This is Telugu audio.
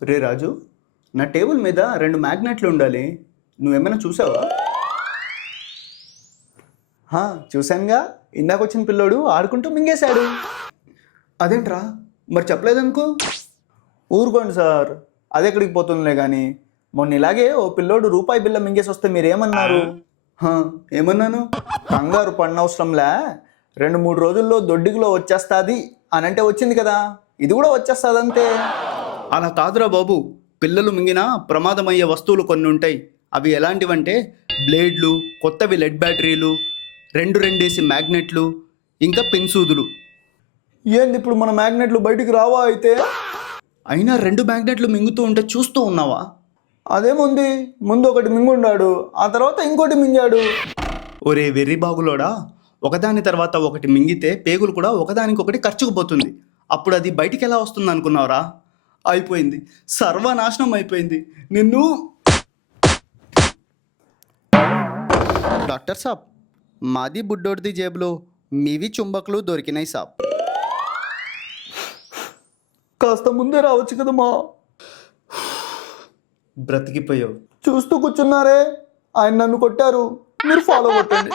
రే రాజు, నా టేబుల్ మీద 2 మ్యాగ్నెట్లు ఉండాలి. నువ్వేమైనా చూసావా? చూశానుగా, ఇందాక వచ్చిన పిల్లోడు ఆడుకుంటూ మింగేశాడు. అదేంట్రా, మరి చెప్పలేదనుకో. ఊరుకోండి సార్, అది ఎక్కడికి పోతుందిలే కానీ. మొన్న ఇలాగే ఓ పిల్లోడు రూపాయి బిల్ల మింగేసి వస్తే మీరేమన్నారు? ఏమన్నాను? కంగారు పడినవసరంలే, 2-3 రోజుల్లో దొడ్డికిలో వచ్చేస్తుంది అని అంటే వచ్చింది కదా, ఇది కూడా వచ్చేస్తుంది అంతే. అలా కాదురా బాబు, పిల్లలు మింగిన ప్రమాదమయ్యే వస్తువులు కొన్ని ఉంటాయి. అవి ఎలాంటివంటే బ్లేడ్లు, కొత్తవి లెడ్ బ్యాటరీలు, 2 మ్యాగ్నెట్లు, ఇంకా పెన్సూదులు. ఏంది ఇప్పుడు మన మ్యాగ్నెట్లు బయటికి రావా అయితే? అయినా 2 మ్యాగ్నెట్లు మింగుతూ ఉంటే చూస్తూ ఉన్నావా? అదేముంది, ముందు ఒకటి మింగుండాడు, ఆ తర్వాత ఇంకోటి మింగాడు. ఒరే వెర్రి బాగులోడా, ఒకదాని తర్వాత ఒకటి మింగితే పేగులు కూడా ఒకదానికొకటి ఖర్చుకుపోతుంది. అప్పుడు అది బయటికి ఎలా వస్తుంది అనుకున్నావురా? అయిపోయింది, సర్వనాశనం అయిపోయింది. నిన్ను డాక్టర్ సాబ్, మాది బుడ్డోడిది జేబులో మీవి చుంబకులు దొరికినాయి సాబ్. కాస్త ముందే రావచ్చు కదమ్మా. బ్రతికిపోయావు. చూస్తూ కూర్చున్నారే, ఆయన నన్ను కొట్టారు, మీరు ఫాలో అవుతుంది.